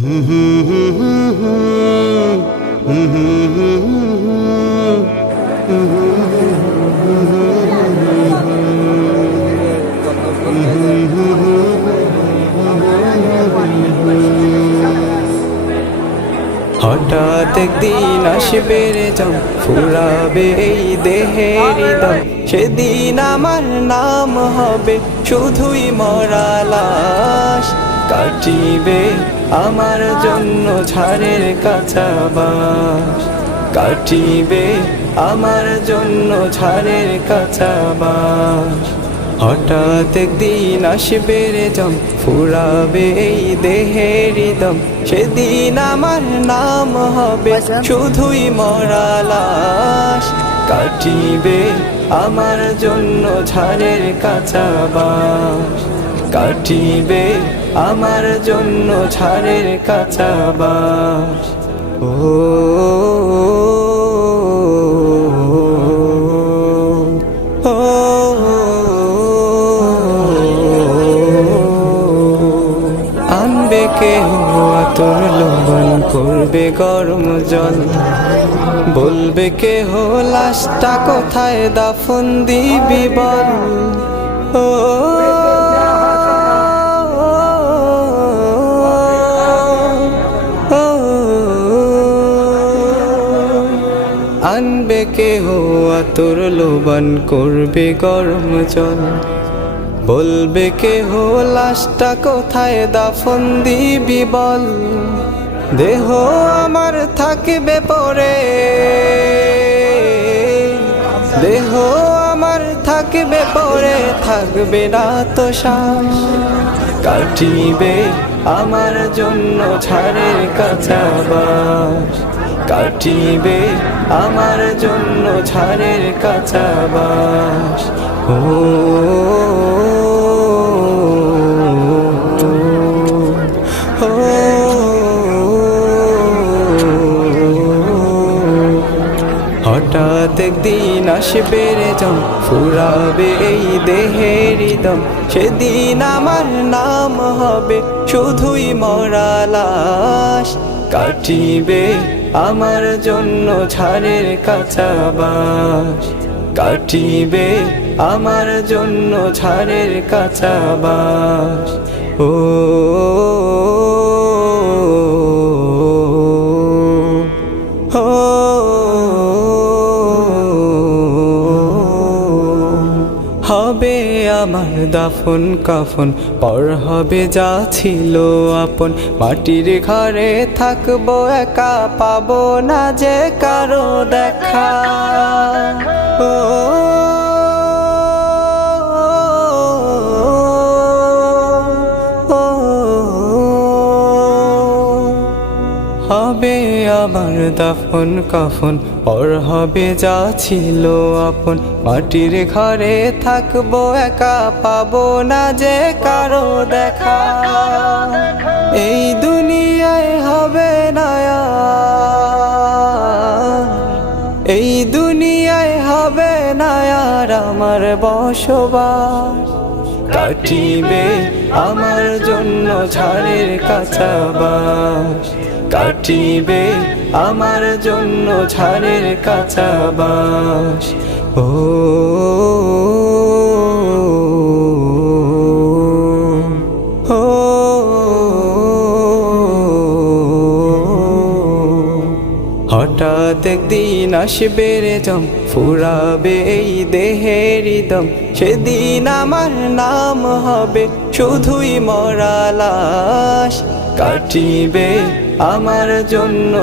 হঠাৎ একদিন আসবে রে যম, ফুরাবে এই দেহের দম। সেদিন আমার নাম হবে শুধুই মরা লাশ। কাটিবে আমার জন্য ঝাড়ের কাঁচা বাঁশ, কাটিবে আমার জন্য ঝাড়ের কাঁচা বাঁশ। হঠাৎ একদিন আসবে রে যম, ফুরাবে এই দেহের দম। সেদিন আমার নাম হবে শুধুই মরা লাশ। কাটিবে আমার জন্য ঝাড়ের কাঁচা বাঁশ, কাটিবে আমার জন্য ঝাড়ের কাঁচা বাঁশ। ও আনবে কেহ আতর লবণ, করবে গরম জল। বলবে কেহ লাশটা কোথায় দাফন দিবি বল। ও আনবে কেহ আতর লবণ, করবে গরম জল। বলবে কেহ লাশটা কোথায় দাফন দিবি বল। দেহ আমার থাকবে পরে, দেহ আমার থাকবে পরে, থাকবে না তো শ্বাস। কাটিবে আমার জন্য ঝাড়ের কাঁচা বাঁশ, কাটিবে আমার জন্য ঝাড়ের কাঁচা বাঁশ। ও হঠাৎ একদিন আসবে রে যম, ফুরাবে এই দেহের দম। সেদিন আমার নাম হবে শুধুই মরা লাশ। কাটিবে আমার জন্য ঝাড়ের কাঁচা বাঁশ, কাটিবে আমার জন্য ঝাড়ের কাঁচা বাঁশ। ও হবে আমার দাফন কাফন, পর হবে যা ছিল আপন। মাটির ঘরে থাকবো একা, পাবো না যে কারো দেখা। ও হবে আমার দাফন কাফন, পর হবে যা ছিল আপন। মাটির ঘরে থাকবো একা, পাবো না যে কারো দেখা। এই দুনিয়ায় হবে না আর, এই দুনিয়ায় হবে না আর আমার বসবাস। কাটিবে আমার জন্য ঝাড়ের কাঁচা বাঁশ, কাটিবে আমার জন্য ঝাড়ের কাঁচা বাঁশ। ও হঠাৎ একদিন আসবে রে যম, ফুরাবে এই দেহের দম। সেদিন আমার নাম হবে শুধুই মরা লাশ। কাটিবে আমার জন্য